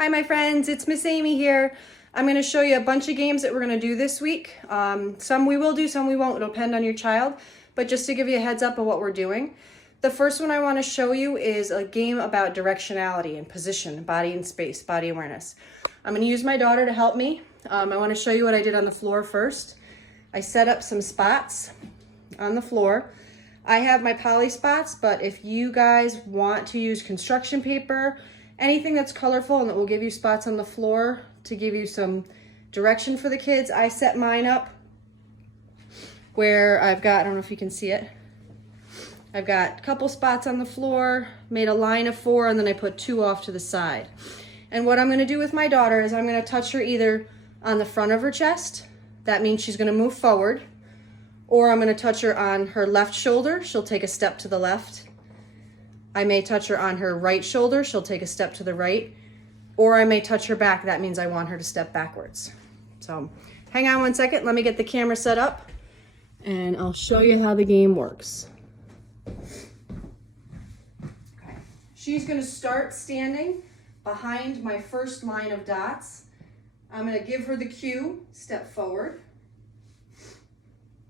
Hi my friends, it's Miss Amy here. I'm going to show you a bunch of games that we're going to do this week. Some we will do, some we won't. It'll depend on your child, but just to give you a heads up of what we're doing. The first one I want to show you is a game about directionality and position, body and space, body awareness. I'm going to use my daughter to help me. I want to show you what I did on the floor first. I set up some spots on the floor. I have my poly spots, but if you guys want to use construction paper, anything that's colorful and that will give you spots on the floor to give you some direction for the kids, I set mine up where I've got, I don't know if you can see it, I've got a couple spots on the floor, made a line of 4, and then I put 2 off to the side. And what I'm going to do with my daughter is I'm going to touch her either on the front of her chest, that means she's going to move forward, or I'm going to touch her on her left shoulder, she'll take a step to the left. I may touch her on her right shoulder, she'll take a step to the right, or I may touch her back, that means I want her to step backwards. So hang on one second, let me get the camera set up and I'll show you how the game works. Okay. She's going to start standing behind my first line of dots. I'm going to give her the cue, step forward,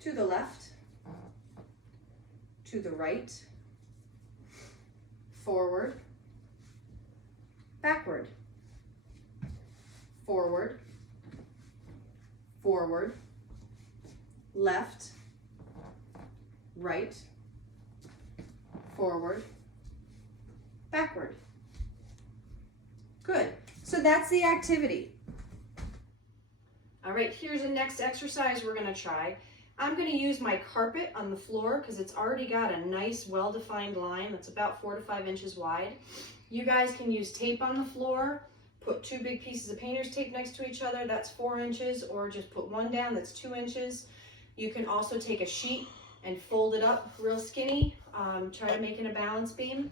to the left, to the right, forward, backward, forward, forward, left, right, forward, backward. Good. So that's the activity. All right, here's the next exercise we're going to try. I'm going to use my carpet on the floor because it's already got a nice well-defined line that's about 4 to 5 inches wide. You guys can use tape on the floor, put 2 big pieces of painter's tape next to each other, that's 4 inches, or just put one down, that's 2 inches. You can also take a sheet and fold it up real skinny, try to make it a balance beam.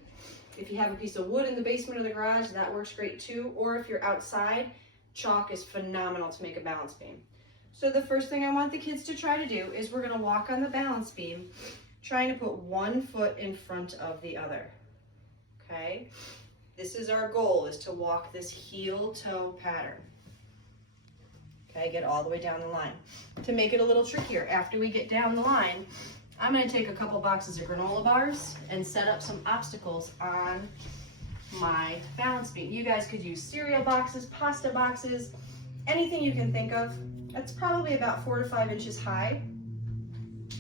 If you have a piece of wood in the basement or the garage, that works great too. Or if you're outside, chalk is phenomenal to make a balance beam. So the first thing I want the kids to try to do is we're going to walk on the balance beam, trying to put one foot in front of the other. Okay? This is our goal, is to walk this heel-toe pattern. Okay, get all the way down the line. To make it a little trickier, after we get down the line, I'm going to take a couple boxes of granola bars and set up some obstacles on my balance beam. You guys could use cereal boxes, pasta boxes, anything you can think of. That's probably about 4 to 5 inches high.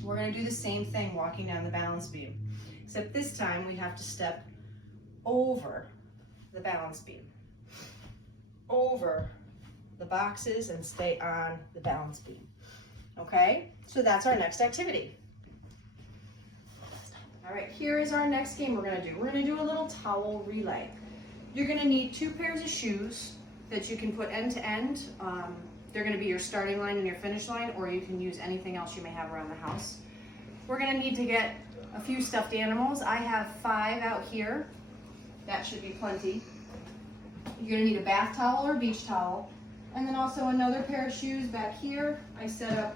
We're going to do the same thing walking down the balance beam, except this time we have to step over the balance beam, over the boxes, and stay on the balance beam. Okay, so that's our next activity. All right, here is our next game we're going to do. We're going to do a little towel relay. You're going to need 2 pairs of shoes that you can put end to end. They're going to be your starting line and your finish line, or you can use anything else you may have around the house. We're going to need to get a few stuffed animals. I have 5 out here. That should be plenty. You're going to need a bath towel or beach towel, and then also another pair of shoes back here I set up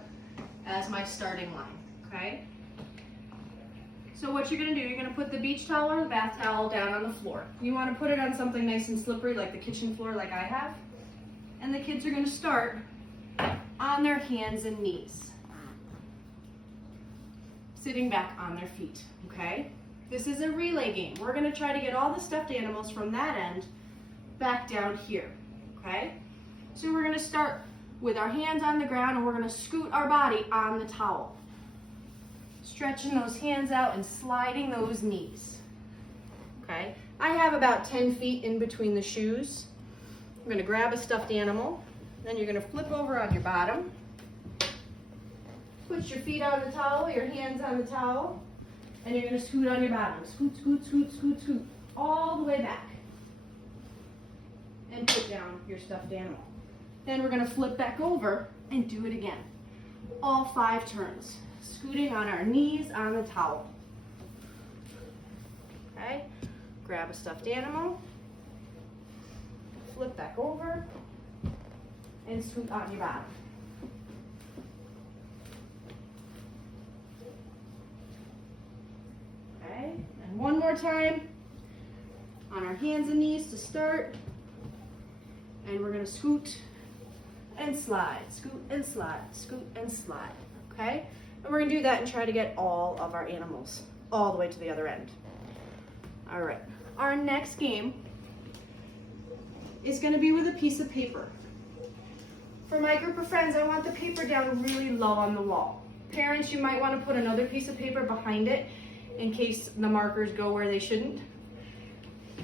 as my starting line, okay? So what you're going to do, you're going to put the beach towel or the bath towel down on the floor. You want to put it on something nice and slippery like the kitchen floor like I have. And the kids are going to start on their hands and knees, sitting back on their feet, okay? This is a relay game. We're going to try to get all the stuffed animals from that end back down here, okay? So we're going to start with our hands on the ground, and we're going to scoot our body on the towel, stretching those hands out and sliding those knees, okay? I have about 10 feet in between the shoes. I'm going to grab a stuffed animal, then you're going to flip over on your bottom, put your feet on the towel, your hands on the towel, and you're going to scoot on your bottom. Scoot, scoot, scoot, scoot, scoot, all the way back, and put down your stuffed animal. Then we're going to flip back over and do it again. All 5 turns, scooting on our knees on the towel. Okay, grab a stuffed animal, flip back over, and scoot on your bottom. Okay, and one more time on our hands and knees to start. And we're gonna scoot and slide, scoot and slide, scoot and slide, okay? And we're gonna do that and try to get all of our animals all the way to the other end. All right, our next game is gonna be with a piece of paper. For my group of friends, I want the paper down really low on the wall. Parents, you might wanna put another piece of paper behind it in case the markers go where they shouldn't.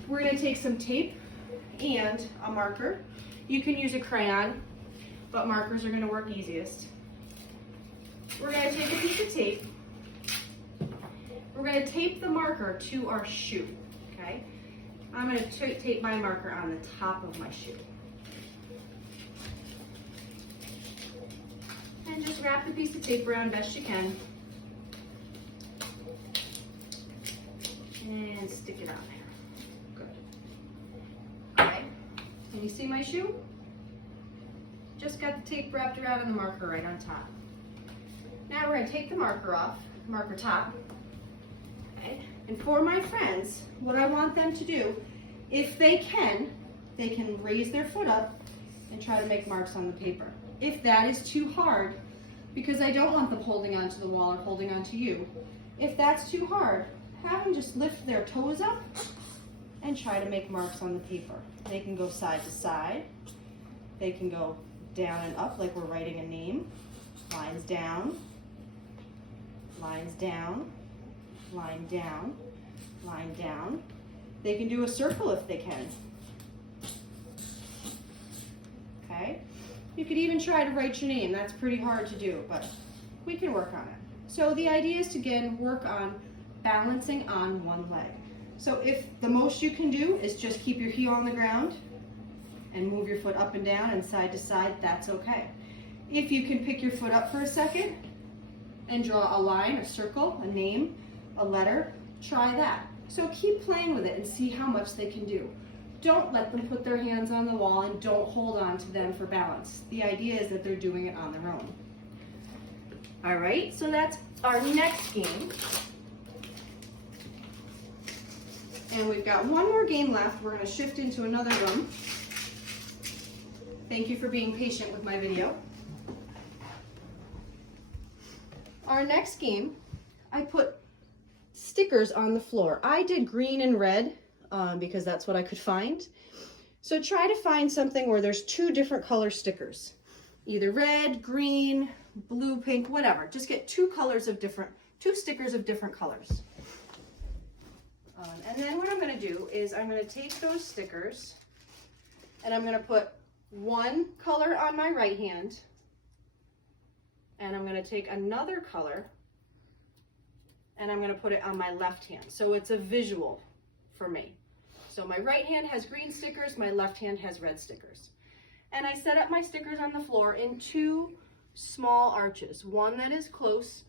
We're gonna take some tape and a marker. You can use a crayon, but markers are gonna work easiest. We're gonna take a piece of tape. We're gonna tape the marker to our shoe, okay? I'm gonna tape my marker on the top of my shoe. And just wrap the piece of tape around best you can. And stick it on there. Good. All right, can you see my shoe? Just got the tape wrapped around the marker right on top. Now we're gonna take the marker off, marker top. Okay. And for my friends, what I want them to do, if they can raise their foot up and try to make marks on the paper. If that is too hard, because I don't want them holding onto the wall or holding onto you, if that's too hard, have them just lift their toes up and try to make marks on the paper. They can go side to side. They can go down and up like we're writing a name. Lines down, lines down, line down, line down. They can do a circle if they can. Okay? You could even try to write your name. That's pretty hard to do, but we can work on it. So the idea is to, again, work on balancing on one leg. So if the most you can do is just keep your heel on the ground and move your foot up and down and side to side, that's okay. If you can pick your foot up for a second and draw a line, a circle, a name, a letter, try that. So keep playing with it and see how much they can do. Don't let them put their hands on the wall and don't hold on to them for balance. The idea is that they're doing it on their own. All right, so that's our next game. And we've got one more game left. We're gonna shift into another room. Thank you for being patient with my video. Our next game, I put stickers on the floor. I did green and red because that's what I could find. So try to find something where there's two different color stickers. Either red, green, blue, pink, whatever. Just get two stickers of different colors. And then what I'm gonna do is I'm gonna take those stickers and I'm gonna put one color on my right hand and I'm gonna take another color and I'm gonna put it on my left hand. So it's a visual for me. So my right hand has green stickers, my left hand has red stickers. And I set up my stickers on the floor in two small arches, one that is close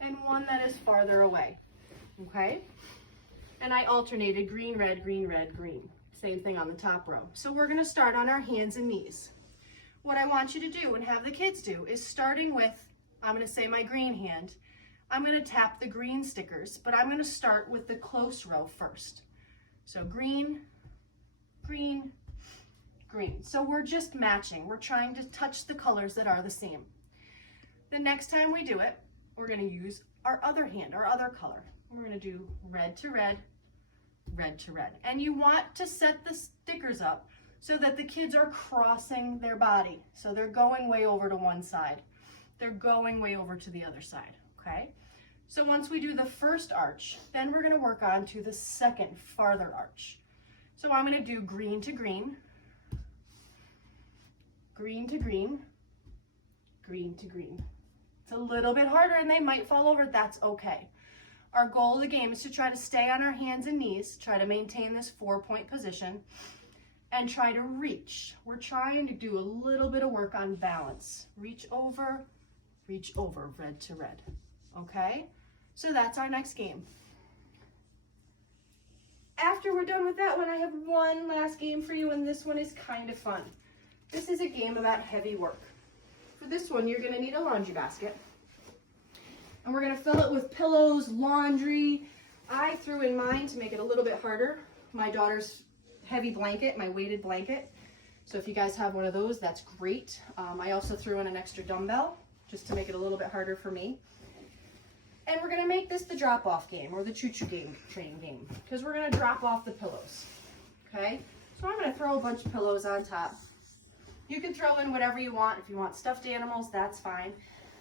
and one that is farther away, okay? And I alternated green, red, green, red, green. Same thing on the top row. So we're gonna start on our hands and knees. What I want you to do and have the kids do is starting with, I'm gonna say my green hand, I'm gonna tap the green stickers, but I'm gonna start with the close row first. So green, green, green. So we're just matching. We're trying to touch the colors that are the same. The next time we do it, we're gonna use our other hand, our other color. We're gonna do red to red, red to red. And you want to set the stickers up so that the kids are crossing their body. So they're going way over to one side. They're going way over to the other side, okay? So once we do the first arch, then we're gonna work on to the second farther arch. So I'm gonna do green to green, green to green, green to green. It's a little bit harder and they might fall over, that's okay. Our goal of the game is to try to stay on our hands and knees, try to maintain this 4-point position, and try to reach. We're trying to do a little bit of work on balance. Reach over, red to red, okay? So that's our next game. After we're done with that one, I have one last game for you, and this one is kind of fun. This is a game about heavy work. For this one, you're gonna need a laundry basket. And we're gonna fill it with pillows, laundry. I threw in mine to make it a little bit harder. My daughter's heavy blanket, my weighted blanket. So if you guys have one of those, that's great. I also threw in an extra dumbbell just to make it a little bit harder for me. And we're gonna make this the drop-off game or the choo-choo game, training game, because we're gonna drop off the pillows, okay? So I'm gonna throw a bunch of pillows on top. You can throw in whatever you want. If you want stuffed animals, that's fine.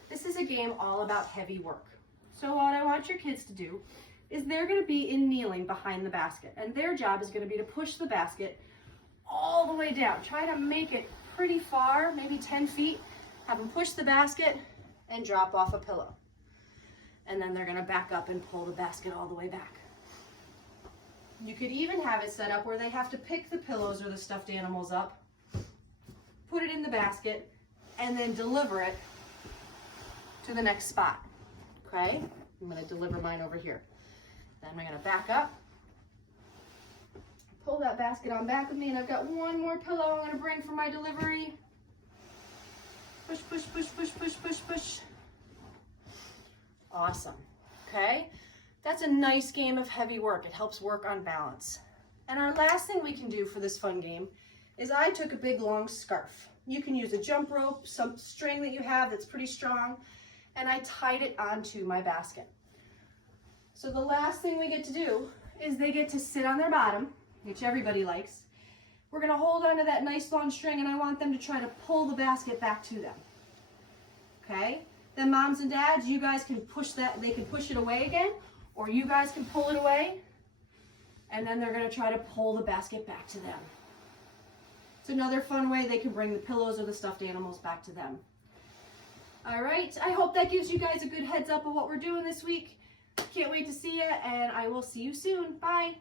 This is a game all about heavy work. So what I want your kids to do is they're gonna be in kneeling behind the basket, and their job is gonna be to push the basket all the way down. Try to make it pretty far, maybe 10 feet. Have them push the basket and drop off a pillow. And then they're gonna back up and pull the basket all the way back. You could even have it set up where they have to pick the pillows or the stuffed animals up, put it in the basket, and then deliver it to the next spot, okay? I'm gonna deliver mine over here. Then I'm gonna back up, pull that basket on back with me, and I've got one more pillow I'm gonna bring for my delivery. Push, push, push, push, push, push, push. Awesome, okay? That's a nice game of heavy work. It helps work on balance. And our last thing we can do for this fun game is I took a big long scarf. You can use a jump rope, some string that you have that's pretty strong, and I tied it onto my basket. So the last thing we get to do is they get to sit on their bottom, which everybody likes. We're gonna hold onto that nice long string, and I want them to try to pull the basket back to them, okay? Then moms and dads, you guys can push that, they can push it away again, or you guys can pull it away, and then they're gonna try to pull the basket back to them. It's another fun way they can bring the pillows or the stuffed animals back to them. All right, I hope that gives you guys a good heads up of what we're doing this week. Can't wait to see you, and I will see you soon. Bye.